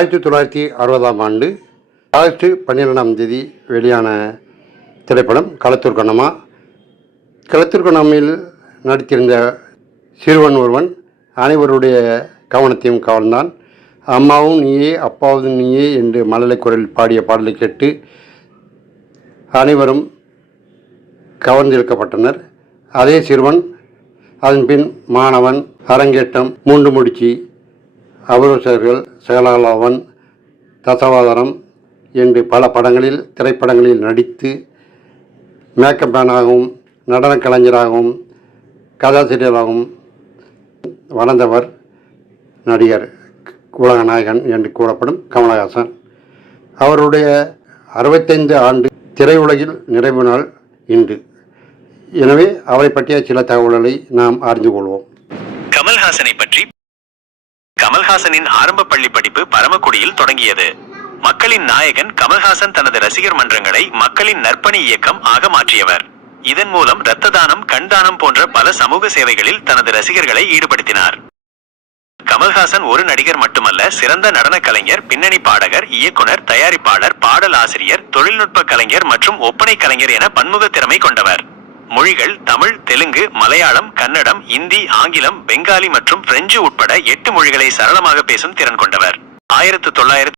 1960ஆம் ஆண்டு ஆகஸ்ட் 12ஆம் தேதி வெளியான திரைப்படம் களத்தூர் கண்ணம்மா. களத்தூர் கண்ணம்மையில் நடித்திருந்த சிறுவன் ஒருவன் அனைவருடைய கவனத்தையும் கவர்ந்தான். அம்மாவும் நீயே அப்பாவும் நீயே என்று மழலை குரலில் பாடிய பாடலை கேட்டு அனைவரும் கவர்ந்திருக்கப்பட்டனர். அதே சிறுவன் அதன்பின் மாணவன், அரங்கேற்றம், மூன்று முடிச்சு, அபரோசர்கள், செயலாளவன், தசவாதரம் என்று பல திரைப்படங்களில் நடித்து மேக்கப் மேனாகவும் நடன கலைஞராகவும் கதாசிரியராகவும் வளர்ந்தவர் நடிகர் உலக நாயகன் என்று கூறப்படும் கமலஹாசன். அவருடைய 65 ஆண்டு திரையுலகில் நிறைவு நாள் இன்று. எனவே அவரை பற்றிய சில தகவல்களை நாம் அறிந்து கொள்வோம். கமல்ஹாசனை பற்றி. கமல்ஹாசனின் ஆரம்ப பள்ளி படிப்பு பரமக்குடியில் தொடங்கியது. மக்களின் நாயகன் கமல்ஹாசன் தனது ரசிகர் மன்றங்களை மக்களின் நற்பணி இயக்கம் ஆக மாற்றியவர். இதன் மூலம் இரத்த தானம், கண் தானம் போன்ற பல சமூக சேவைகளில் தனது ரசிகர்களை ஈடுபடுத்தினார். கமல்ஹாசன் ஒரு நடிகர் மட்டுமல்ல, சிறந்த நடன கலைஞர், பின்னணி பாடகர், இயக்குனர், தயாரிப்பாளர், பாடல் ஆசிரியர், தொழில்நுட்ப கலைஞர் மற்றும் ஒப்பனை கலைஞர் என பன்முக திறமை கொண்டவர். மொழிகள் தமிழ், தெலுங்கு, மலையாளம், கன்னடம், இந்தி, ஆங்கிலம், பெங்காலி மற்றும் பிரெஞ்சு உட்பட 8 மொழிகளை சரளமாக பேசும் திறன் கொண்டவர். 1900